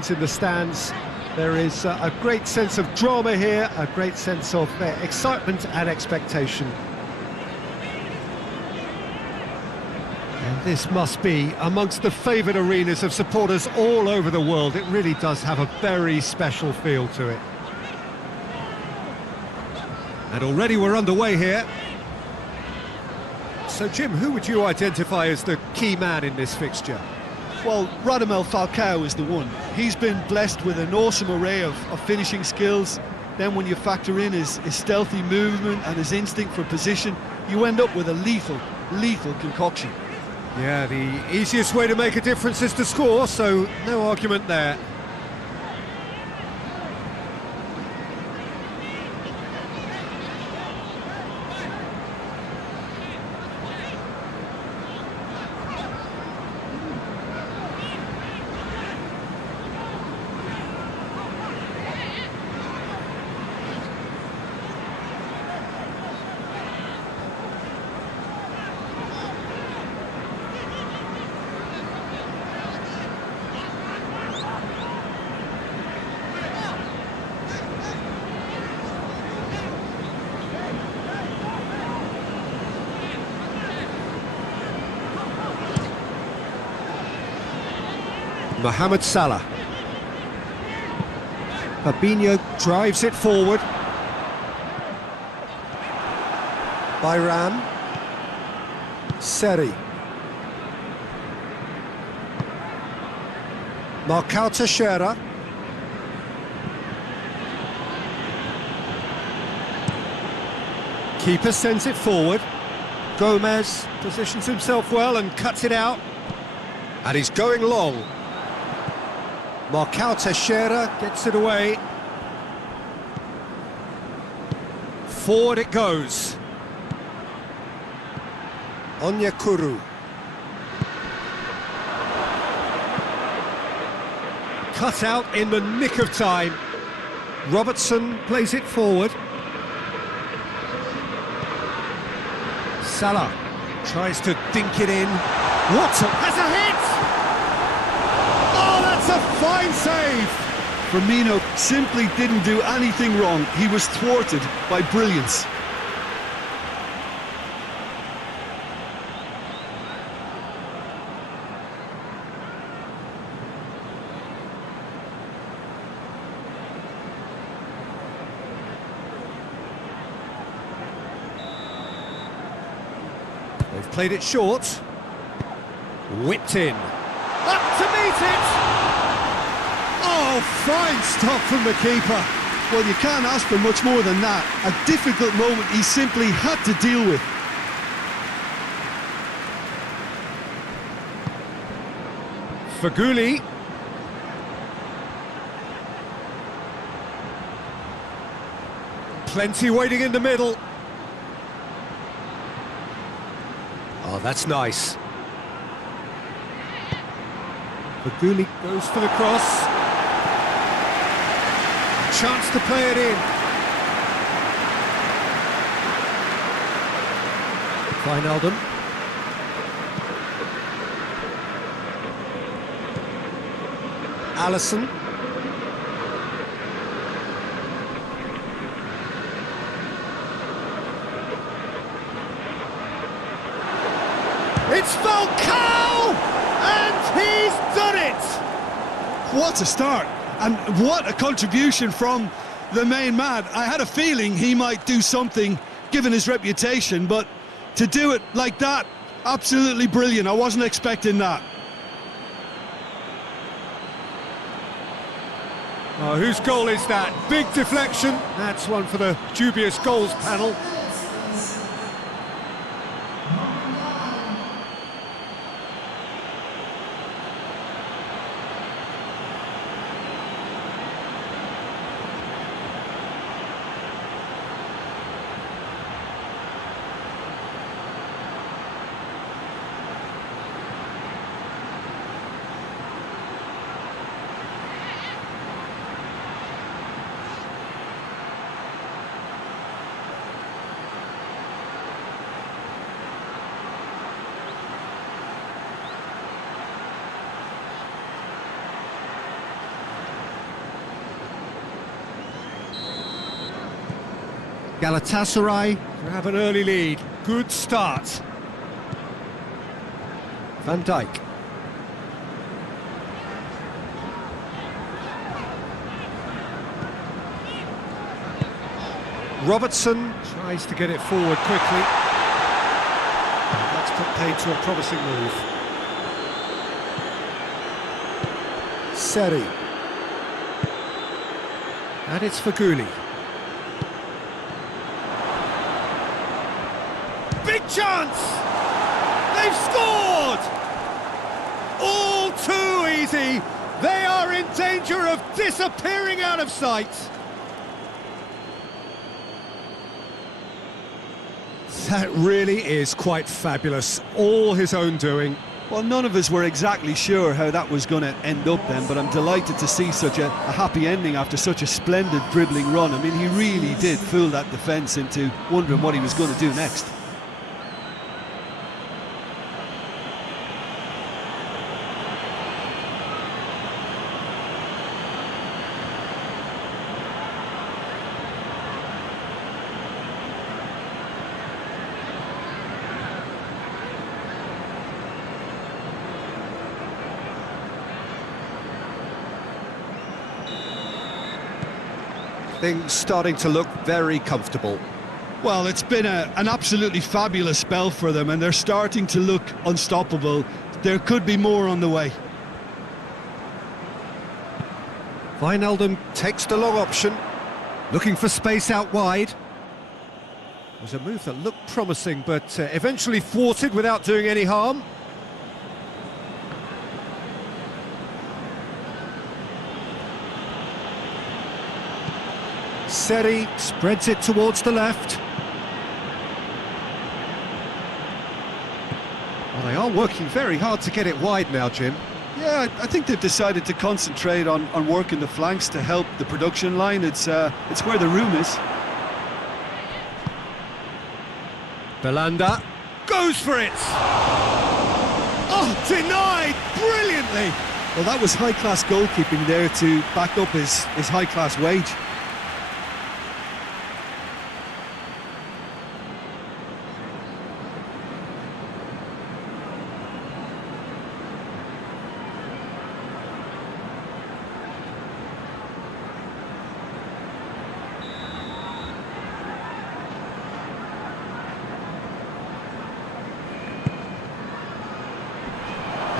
scenes in the stands. There is a great sense of drama here, a great sense of excitement and expectation. And this must be amongst the favoured arenas of supporters all over the world. It really does have a very special feel to it. And already we're underway here. So Jim, who would you identify as the key man in this fixture? Well, Radamel Falcao is the one. He's been blessed with an awesome array of finishing skills. Then when you factor in his stealthy movement and his instinct for position, you end up with a lethal concoction. Yeah, the easiest way to make a difference is to score, so no argument there. Mohamed Salah. Fabinho drives it forward. Bayram. Seri. Marcao Teixeira. Keeper sends it forward. Gomez positions himself well and cuts it out. And he's going long. Marcao Teixeira gets it away. Forward it goes. Onyekuru. Cut out in the nick of time. Robertson plays it forward. Salah tries to dink it in. Watson has a hit! Oh, that's a fine save! Firmino simply didn't do anything wrong. He was thwarted by brilliance. They've played it short. Whipped in. Up to meet it! Oh, fine stop from the keeper. Well, you can't ask for much more than that. A difficult moment he simply had to deal with. Faguli. Plenty waiting in the middle. Oh, that's nice. Faguli goes for the cross. Chance to play it in. Wijnaldum. Alisson. It's Falcao! And he's done it! What a start! And what a contribution from the main man. I had a feeling he might do something, given his reputation, but to do it like that, absolutely brilliant. I wasn't expecting that. Oh, whose goal is that? Big deflection. That's one for the dubious goals panel. Galatasaray have an early lead. Good start. Van Dijk. Robertson tries to get it forward quickly. That's put paid to a promising move. Seri. And it's for Gulli. Big chance! They've scored! All too easy! They are in danger of disappearing out of sight! That really is quite fabulous. All his own doing. Well, none of us were exactly sure how that was going to end up then, but I'm delighted to see such a happy ending after such a splendid dribbling run. I mean, he really did fool that defence into wondering what he was going to do next. Things starting to look very comfortable. Well, it's been an absolutely fabulous spell for them, and they're starting to look unstoppable. There could be more on the way. Wijnaldum takes the long option, looking for space out wide. It was a move that looked promising, but eventually thwarted without doing any harm. Seri spreads it towards the left. Well, they are working very hard to get it wide now, Jim. Yeah, I think they've decided to concentrate on working the flanks to help the production line. It's where the room is. Belanda goes for it! Oh, denied brilliantly! Well, that was high-class goalkeeping there to back up his high-class wage.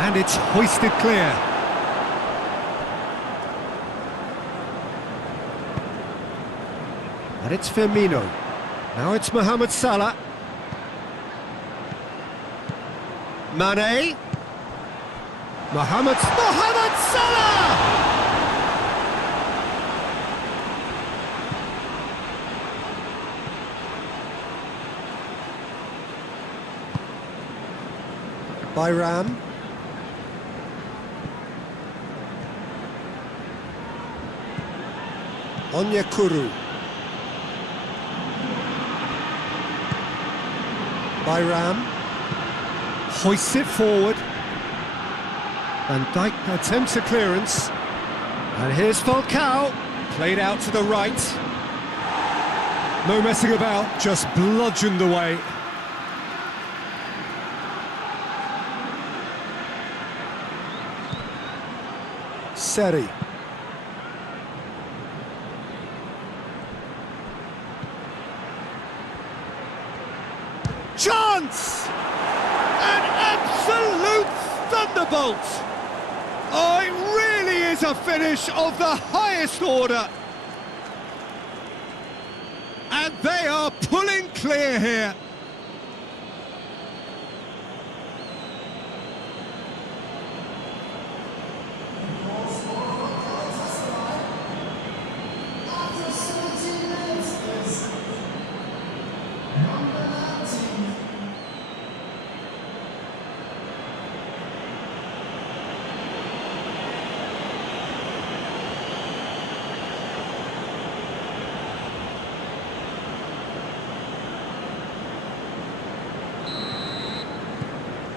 And it's hoisted clear. And it's Firmino. Now it's Mohamed Salah. Mane. Mohamed Salah! Bayram. Onyekuru. Bayram hoists it forward. Van Dijk attempts a clearance. And here's Falcao, played out to the right. No messing about, just bludgeoned away. Seri. Chance! An absolute thunderbolt! Oh, it really is a finish of the highest order. And they are pulling clear here.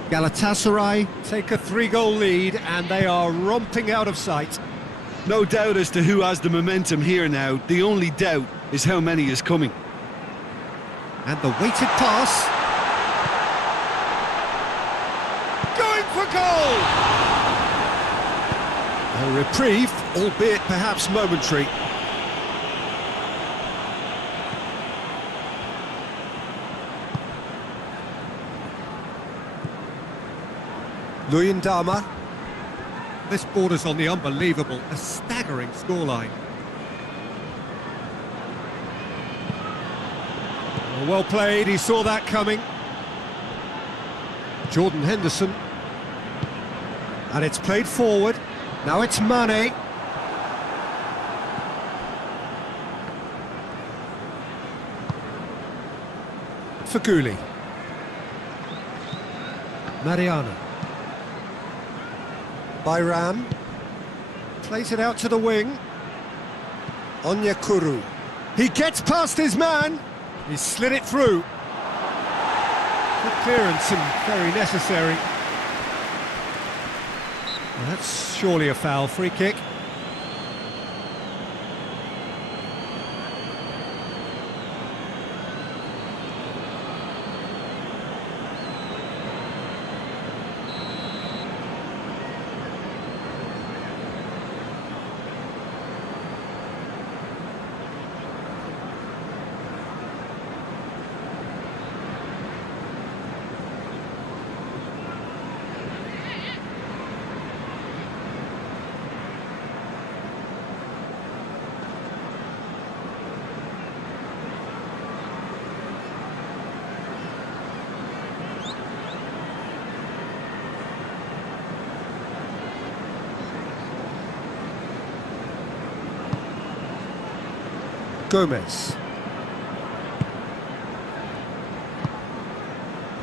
Galatasaray take a 3-goal lead and they are romping out of sight. No doubt as to who has the momentum here now. The only doubt is how many is coming. And the weighted pass. Going for goal! A reprieve, albeit perhaps momentary. Luyendama. This borders on the unbelievable, a staggering scoreline. Well played, he saw that coming. Jordan Henderson. And it's played forward. Now it's Mane. Faguli. Mariano. Bayram. Plays it out to the wing. Onyekuru. He gets past his man. He slid it through. Good clearance and very necessary. Well, that's surely a foul. Free kick. Gomez.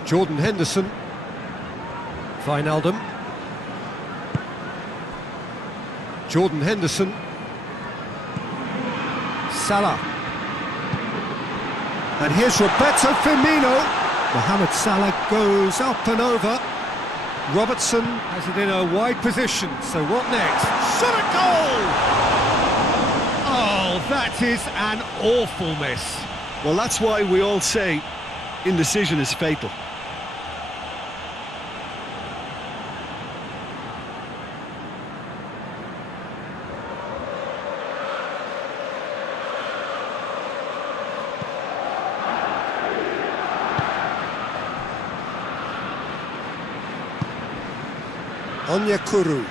Jordan Henderson. Wijnaldum. Jordan Henderson. Salah. And here's Roberto Firmino. Mohamed Salah goes up and over. Robertson has it in a wide position, so what next? Shot at goal! Oh, that is an awful miss. Well, that's why we all say indecision is fatal. Onyekuru.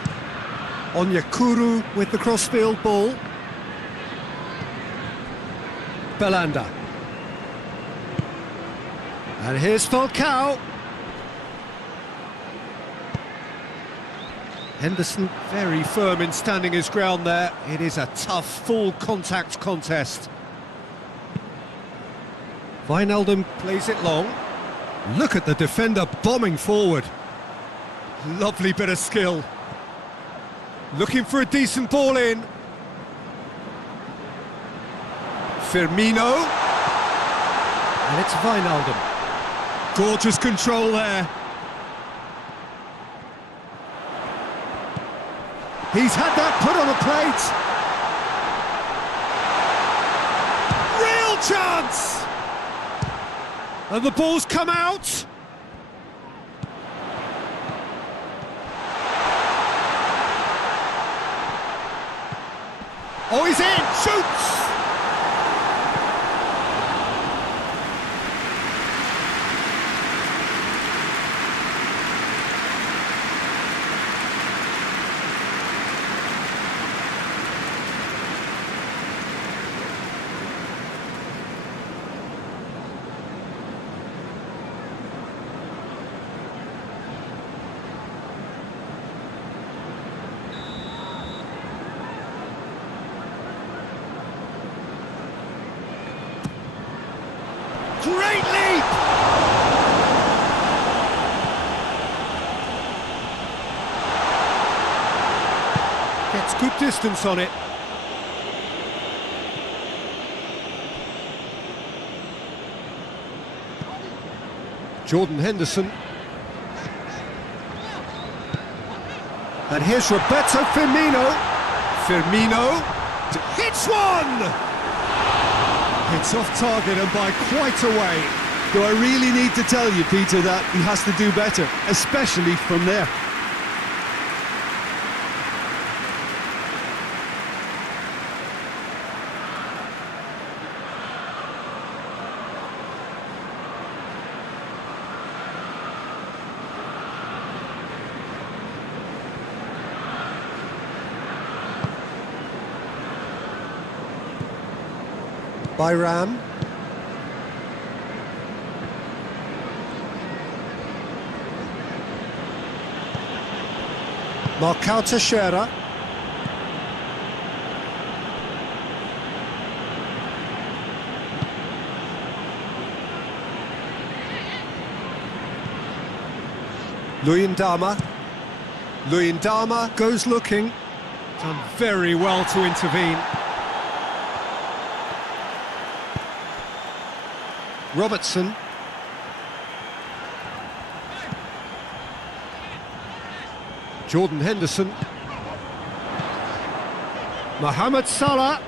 Onyekuru with the crossfield ball. Belanda. And here's Falcao. Henderson very firm in standing his ground there. It is a tough, full contact contest. Wijnaldum plays it long. Look at the defender bombing forward. Lovely bit of skill. Looking for a decent ball in. Firmino. And it's Wijnaldum. Gorgeous control there. He's had that put on a plate. Real chance! And the ball's come out. Oh, he's in! Shoots! Great leap! Gets good distance on it. Jordan Henderson. And here's Roberto Firmino. Firmino hits one! It's off target and by quite a way. Do I really need to tell you, Peter, that he has to do better, especially from there? By Ram. Marcao Teixeira. Luyendama. Luyendama goes looking. Done very well to intervene. Robertson. Jordan Henderson. Mohamed Salah.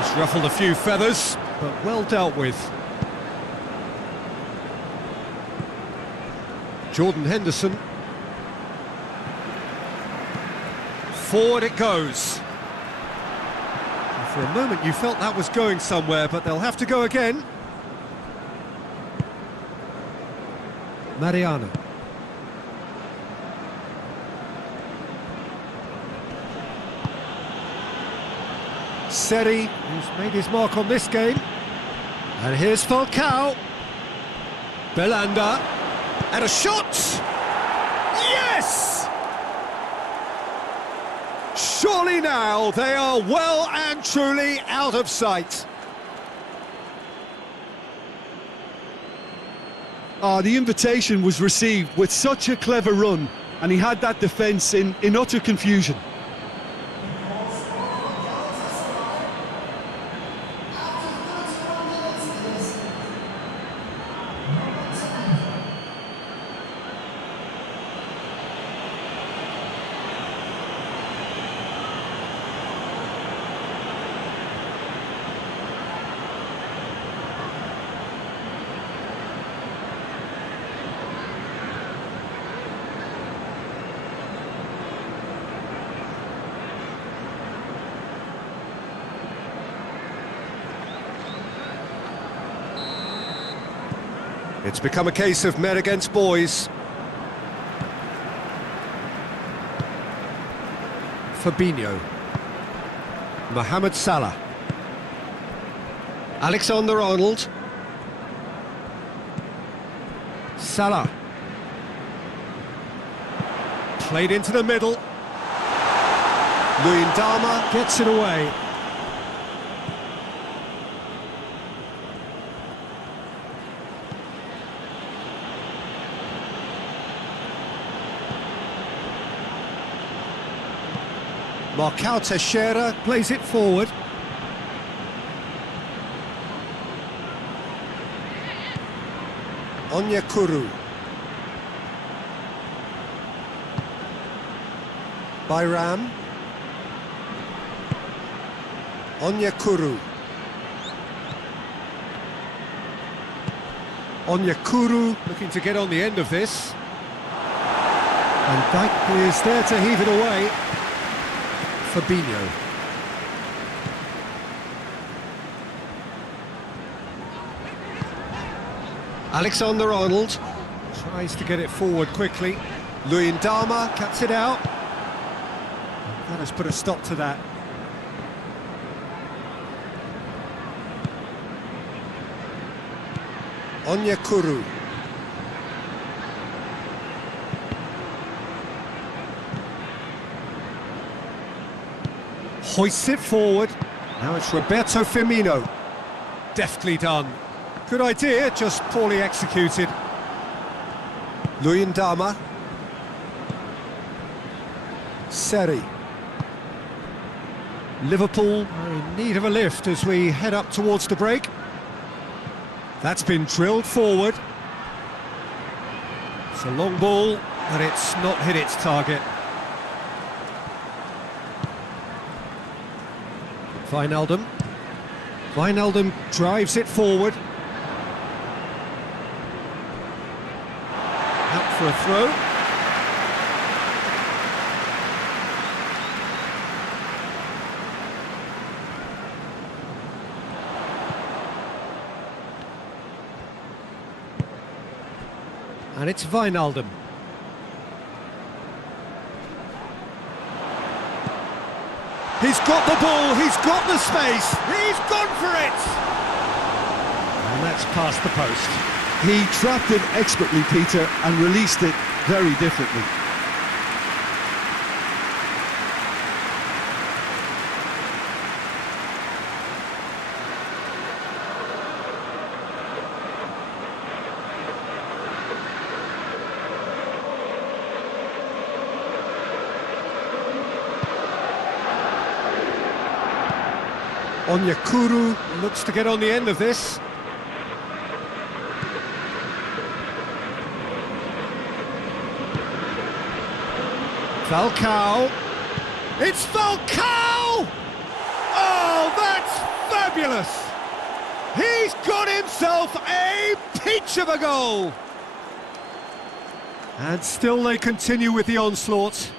It's ruffled a few feathers, but well dealt with. Jordan Henderson. Forward it goes. And for a moment you felt that was going somewhere, but they'll have to go again. Mariano. Seri, who's made his mark on this game. And here's Falcao. Belanda. And a shot! Yes! Surely now they are well and truly out of sight. The invitation was received with such a clever run, and he had that defence in utter confusion. It's become a case of men against boys. Fabinho. Mohamed Salah. Alexander-Arnold. Salah. Played into the middle. Luyendama gets it away. Marcao Teixeira plays it forward. Onyekuru. By Ram. Onyekuru. Onyekuru looking to get on the end of this. And Dijk is there to heave it away. Fabinho. Alexander-Arnold tries to get it forward quickly. Luyendama cuts it out. That has put a stop to that. Onyekuru. Hoists it forward. Now it's Roberto Firmino. Deftly done. Good idea, just poorly executed. Luyendama. Seri. Liverpool are in need of a lift as we head up towards the break. That's been drilled forward. It's a long ball, but it's not hit its target. Wijnaldum. Wijnaldum drives it forward. Out for a throw. And it's Wijnaldum. He's got the ball, he's got the space, he's gone for it! And that's past the post. He trapped it expertly, Peter, and released it very differently. Onyekuru looks to get on the end of this. Falcao. It's Falcao! Oh, that's fabulous! He's got himself a peach of a goal! And still they continue with the onslaught.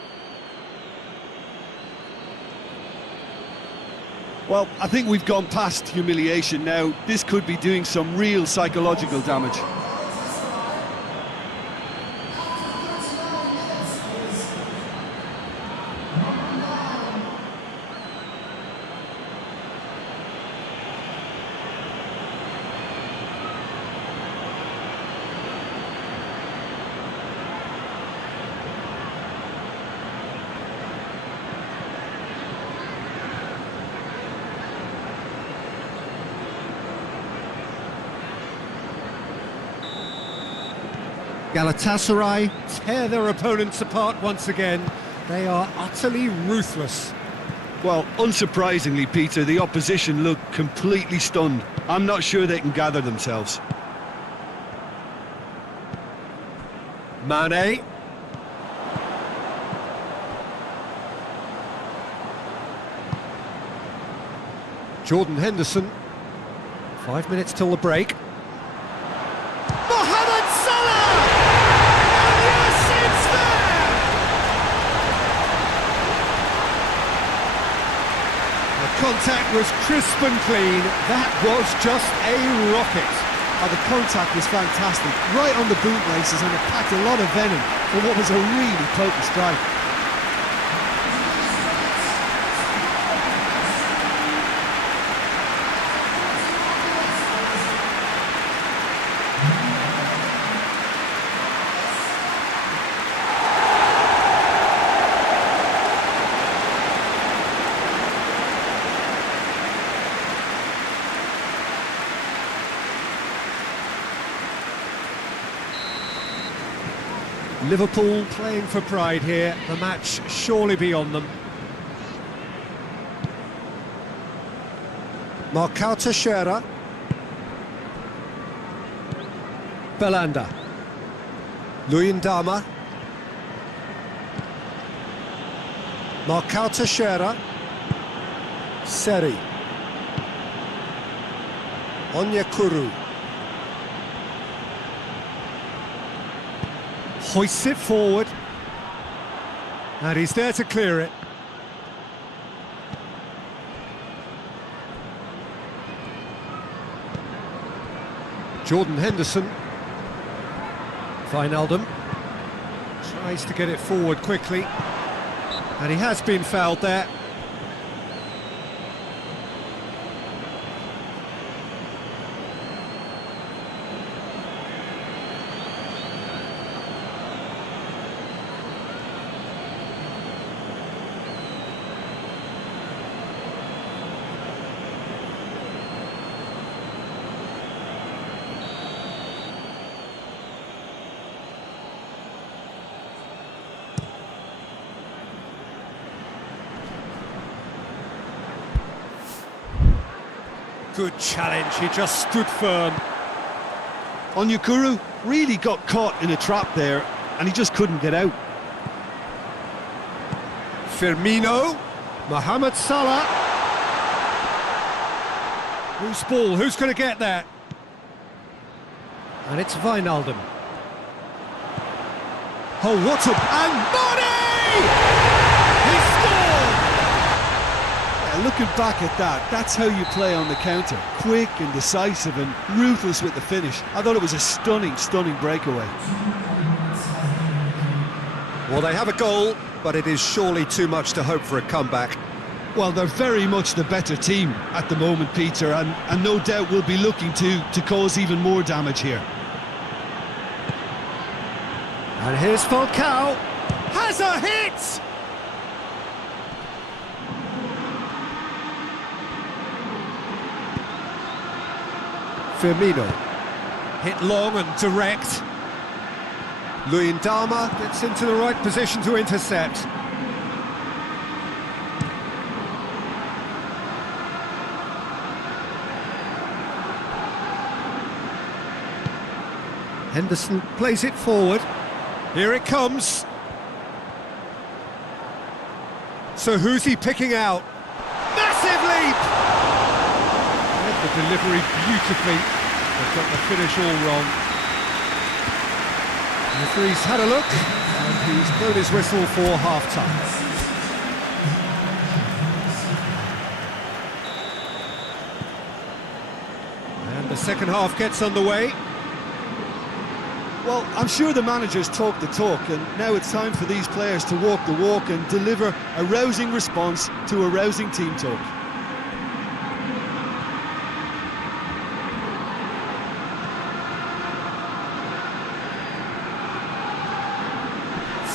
Well, I think we've gone past humiliation now. This could be doing some real psychological damage. Galatasaray tear their opponents apart once again. They are utterly ruthless. Well, unsurprisingly, Peter, the opposition look completely stunned. I'm not sure they can gather themselves. Mane. Jordan Henderson. 5 minutes till the break. Mohamed Salah! And yes, it's there! The contact was crisp and clean. That was just a rocket. Oh, the contact was fantastic, right on the bootlaces, and it packed a lot of venom for what was a really potent strike. Liverpool playing for pride here, the match surely beyond them. Marcao Teixeira. Belanda. Luyendama. Marcao Teixeira. Seri. Onyekuru. Hoists it forward, and he's there to clear it. Jordan Henderson. Wijnaldum tries to get it forward quickly, and he has been fouled there. Good challenge, he just stood firm. Onyekuru really got caught in a trap there, and he just couldn't get out. Firmino, Mohamed Salah. Who's ball? Who's going to get that? And it's Wijnaldum. Oh, what a... And Mane! He scored! Yeah, looking back at that, that's how you play on the counter. Quick and decisive and ruthless with the finish. I thought it was a stunning, stunning breakaway. Well, they have a goal, but it is surely too much to hope for a comeback. Well, they're very much the better team at the moment, Peter, and no doubt will be looking to cause even more damage here. And here's Falcao. Has a hit! Firmino. Hit long and direct. Luyendama gets into the right position to intercept. Henderson plays it forward. Here it comes. So who's he picking out? Massive leap! Read the delivery beautifully. They've got the finish all wrong. The referee's had a look, and he's blown his whistle for half-time. And the second half gets underway. Well, I'm sure the managers talk the talk, and now it's time for these players to walk the walk and deliver a rousing response to a rousing team talk.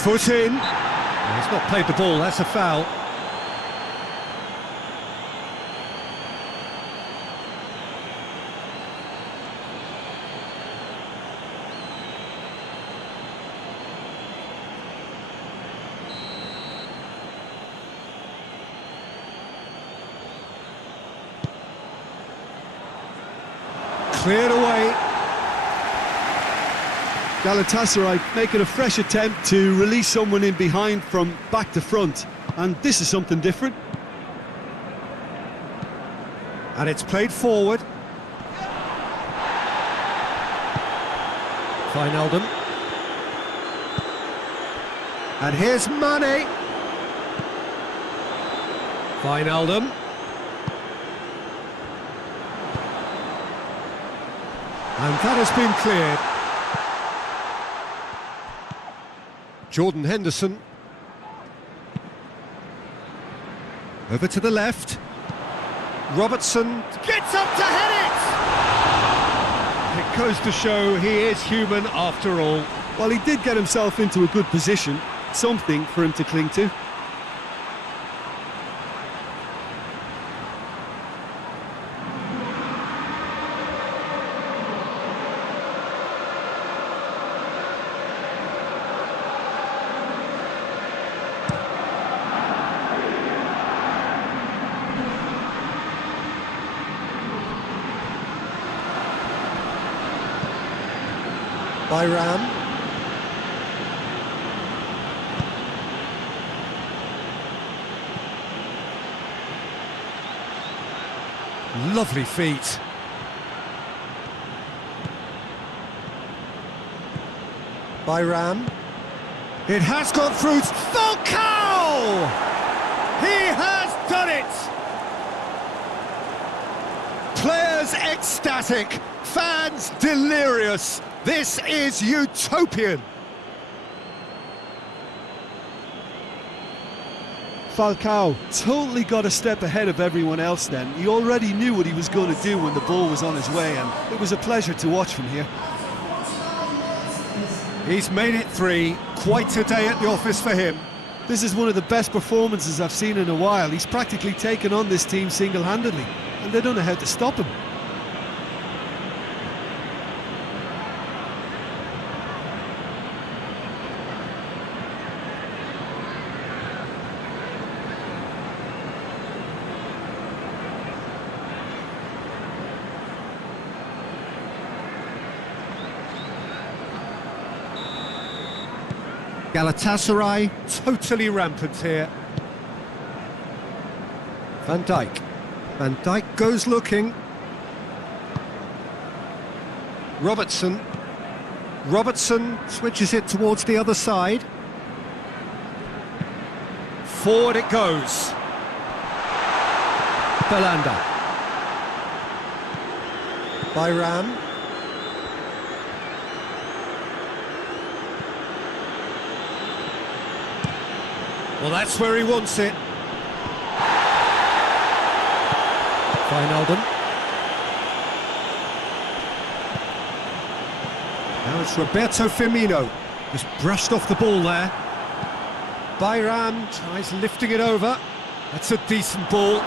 Foot in. Well, he's not played the ball, that's a foul. Cleared away. Galatasaray making a fresh attempt to release someone in behind from back to front, and this is something different. And it's played forward. Wijnaldum. And here's Mane. Wijnaldum. And that has been cleared. Jordan Henderson. Over to the left. Robertson gets up to head it! It goes to show he is human after all. Well, he did get himself into a good position, something for him to cling to. By Ram. Lovely feet. By Ram. It has gone through. Falcao! He has done it! Players ecstatic, fans delirious. This is utopian. Falcao totally got a step ahead of everyone else then. He already knew what he was going to do when the ball was on his way, and it was a pleasure to watch from here. He's made it 3. Quite a day at the office for him. This is one of the best performances I've seen in a while. He's practically taken on this team single-handedly, and they don't know how to stop him. Galatasaray totally rampant here. Van Dijk. Van Dijk goes looking. Robertson. Robertson switches it towards the other side. Forward it goes. Belanda. Bayram. Well, that's where he wants it. Wijnaldum. Now it's Roberto Firmino. Just brushed off the ball there. Bayram tries lifting it over. That's a decent ball.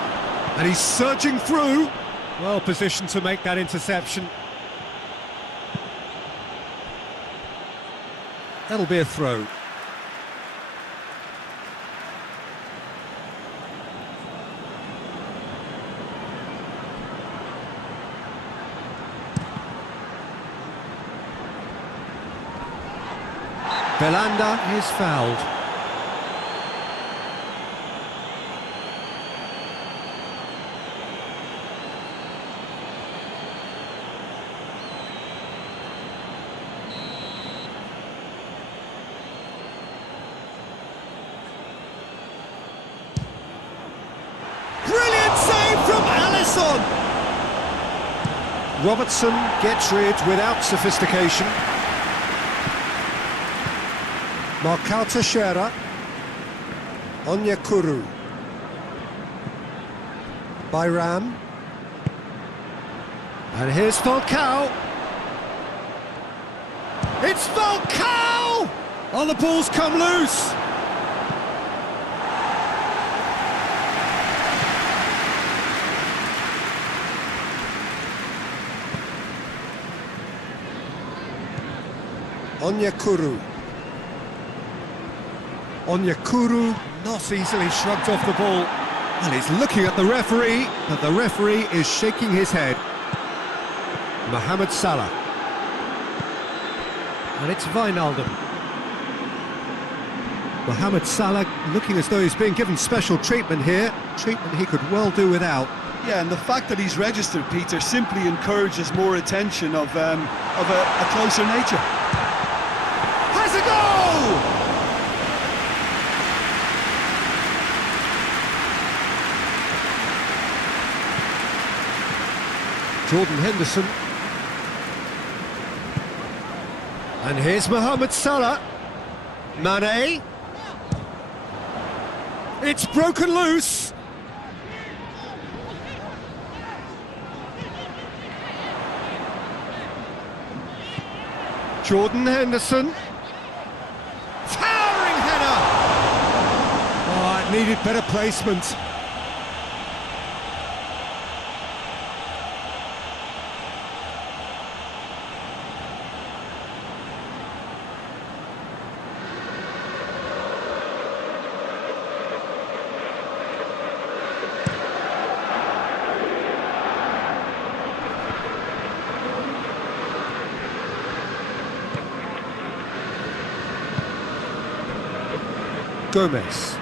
And he's surging through. Well positioned to make that interception. That'll be a throw. Belanda is fouled. Brilliant save from Alisson! Robertson gets rid without sophistication. Marcao Teixeira. Onyekuru. Bayram. And here's Falcao. It's Falcao! Oh, the ball's come loose. Onyekuru. Onyekuru not easily shrugged off the ball. And he's looking at the referee, but the referee is shaking his head. Mohamed Salah. And it's Wijnaldum. Mohamed Salah looking as though he's being given special treatment here. Treatment he could well do without. Yeah, and the fact that he's registered, Peter, simply encourages more attention of a closer nature. Has a goal! Jordan Henderson. And here's Mohamed Salah. Mane. It's broken loose. Jordan Henderson. Towering header. Oh, it needed better placement. Gomez.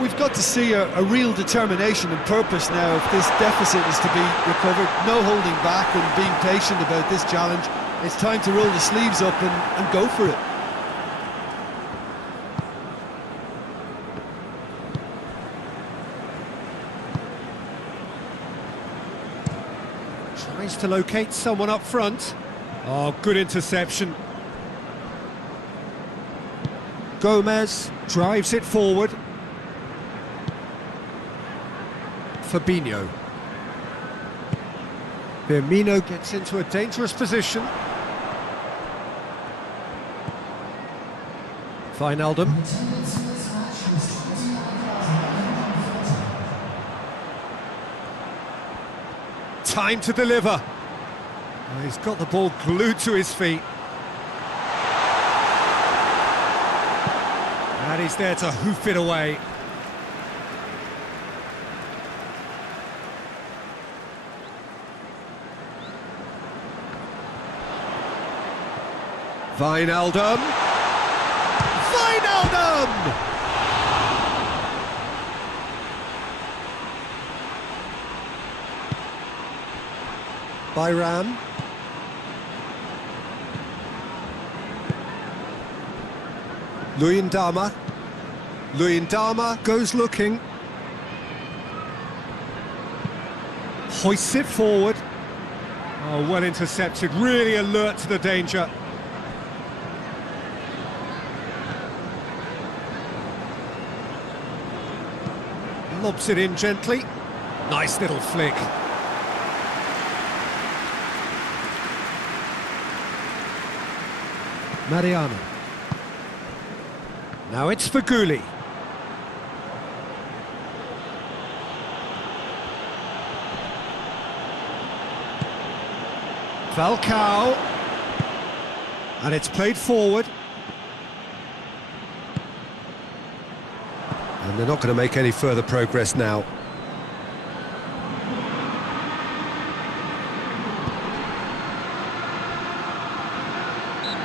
We've got to see a real determination and purpose now if this deficit is to be recovered. No holding back and being patient about this challenge. It's time to roll the sleeves up and go for it. Tries to locate someone up front. Oh, good interception. Gomez drives it forward. Fabinho. Firmino gets into a dangerous position. Wijnaldum. Time to deliver. Oh, he's got the ball glued to his feet. And he's there to hoof it away. Wijnaldum! Wijnaldum! Bayram. Luyendama. Luyendama goes looking. Hoists it forward. Oh, well intercepted, really alert to the danger. Lobs it in gently. Nice little flick. Mariano. Now it's Faguli. Falcao. And it's played forward. And they're not going to make any further progress now.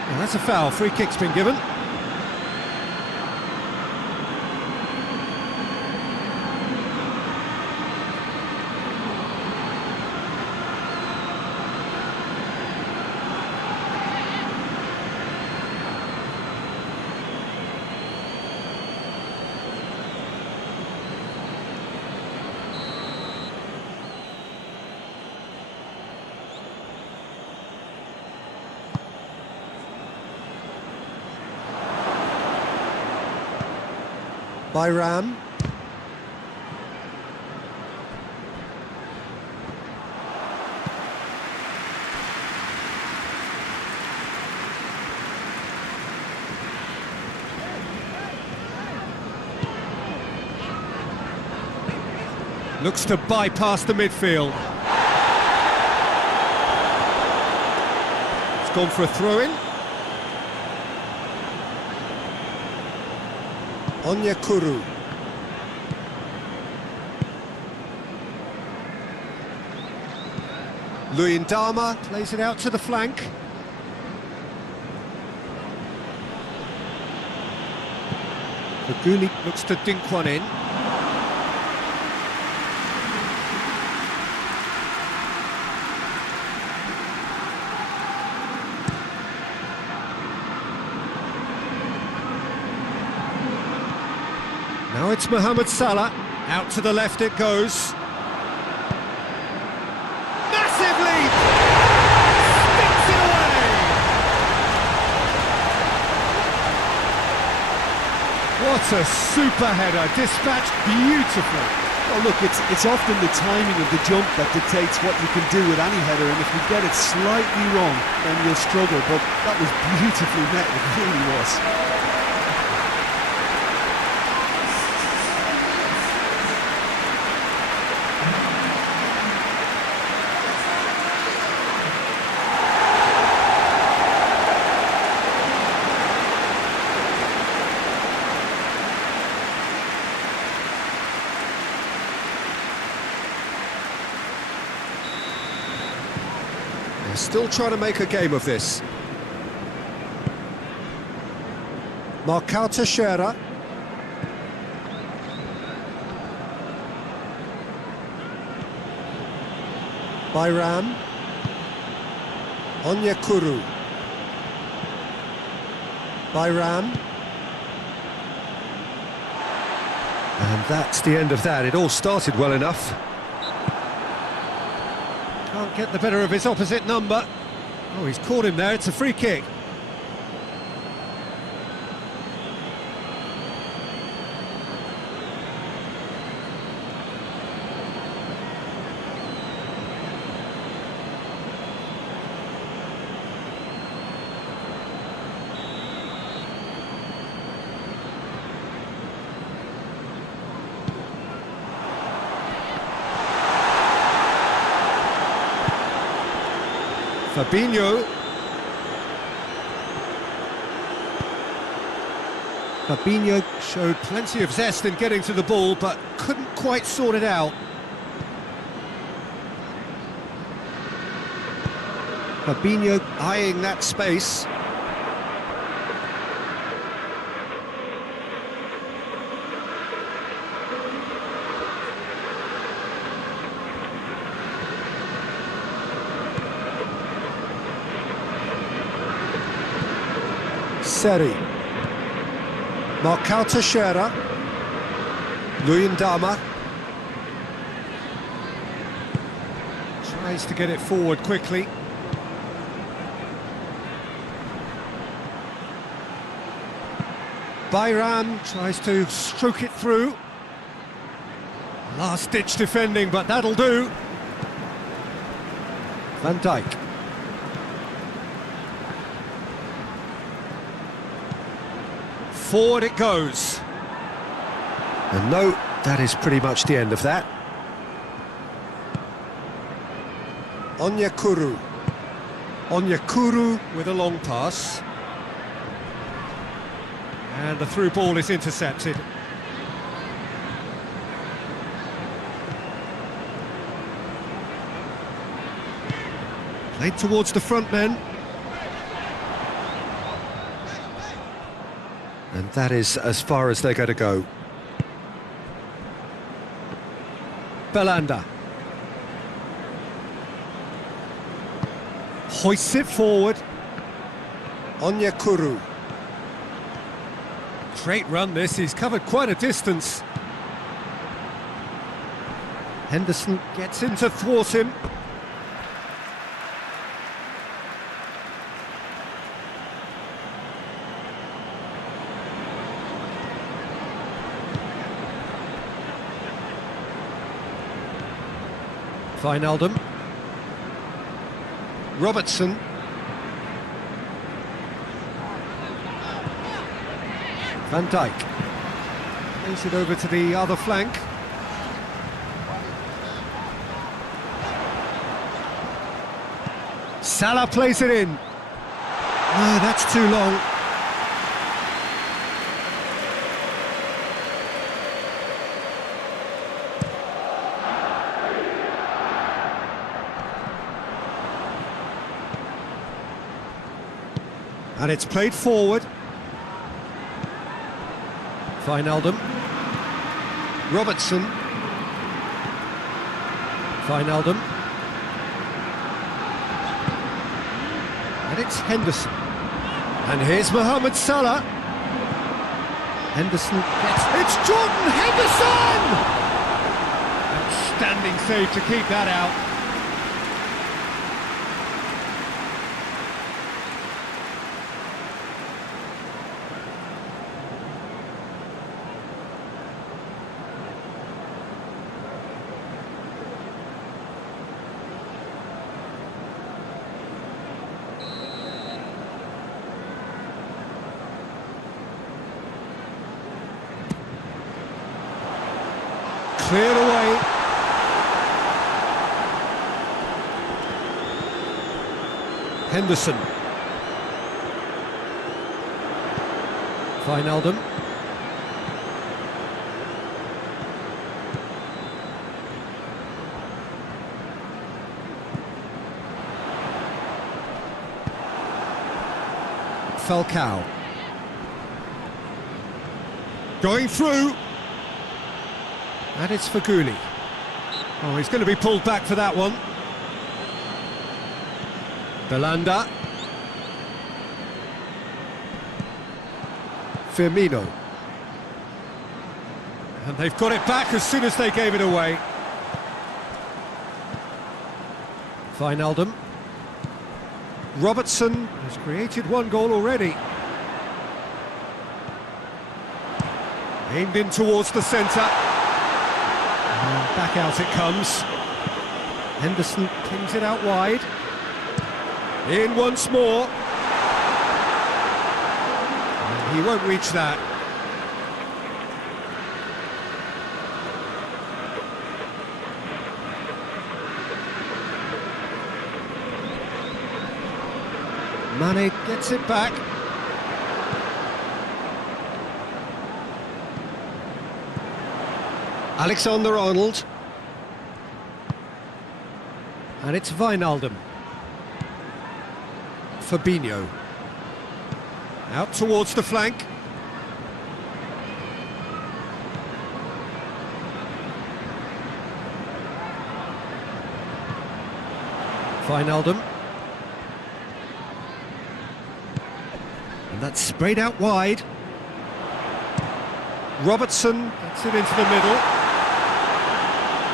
Well, that's a foul. Free kick's been given. Bayram. Looks to bypass the midfield. It's gone for a throw-in. Onyekuru. Luyendama plays it out to the flank. Faguli looks to dink one in. Now it's Mohamed Salah, out to the left it goes. Massive lead! Sticks it away! What a super header, dispatched beautifully. Well, look, it's often the timing of the jump that dictates what you can do with any header, and if you get it slightly wrong, then you'll struggle, but that was beautifully met, it really was. Still trying to make a game of this. Marcao Teixeira. Bayram. Onyekuru. Bayram. And that's the end of that. It all started well enough. Can't get the better of his opposite number. Oh, he's caught him there, it's a free kick. Fabinho. Fabinho showed plenty of zest in getting to the ball, but couldn't quite sort it out. Fabinho eyeing that space. Seri. Marcao Teixeira. Luyendama. Tries to get it forward quickly. Bayram tries to stroke it through. Last-ditch defending, but that'll do. Van Dijk. Forward it goes. And no, that is pretty much the end of that. Onyekuru. Onyekuru with a long pass. And the through ball is intercepted. Played towards the front men. And that is as far as they're going to go. Belanda. Hoists it forward. Onyekuru. Great run this, he's covered quite a distance. Henderson gets in to thwart him. Wijnaldum. Robertson. Van Dijk. Plays it over to the other flank. Salah plays it in. No, that's too long. And it's played forward. Wijnaldum. Robertson. Wijnaldum. And it's Henderson. And here's Mohamed Salah. Henderson gets... It's Jordan Henderson! Outstanding save to keep that out. Cleared away. Henderson. Wijnaldum. Falcao. Going through. And it's Faguli. Oh, he's going to be pulled back for that one. Belanda. Firmino. And they've got it back as soon as they gave it away. Wijnaldum. Robertson has created one goal already. Aimed in towards the centre. And back out it comes. Henderson pings it out wide. In once more. And he won't reach that. Mane gets it back. Alexander-Arnold. And it's Wijnaldum. Fabinho. Out towards the flank. Wijnaldum. And that's sprayed out wide. Robertson gets it into the middle.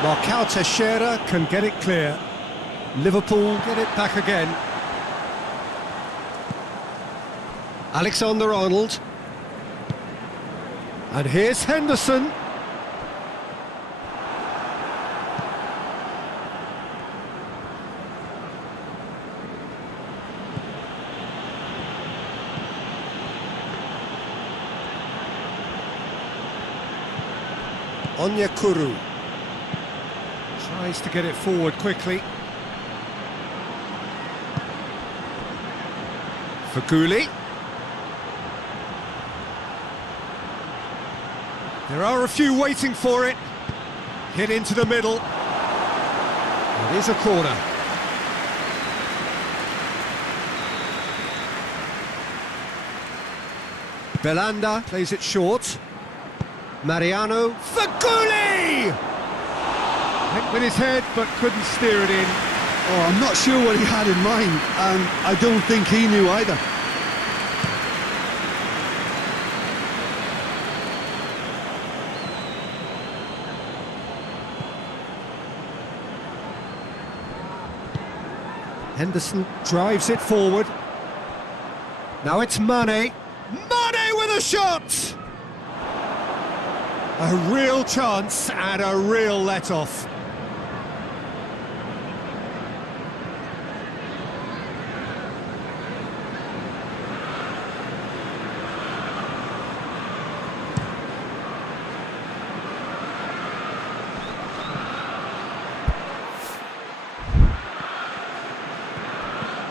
Marcao Teixeira can get it clear. Liverpool get it back again. Alexander-Arnold. And here's Henderson. Onyekuru tries to get it forward quickly. Faguli. There are a few waiting for it. Hit into the middle. It is a corner. Belanda plays it short. Mariano Faguli! Went with his head but couldn't steer it in. Oh, I'm not sure what he had in mind, and I don't think he knew either. Henderson drives it forward. Now it's Mane. Mane with a shot! A real chance and a real let-off.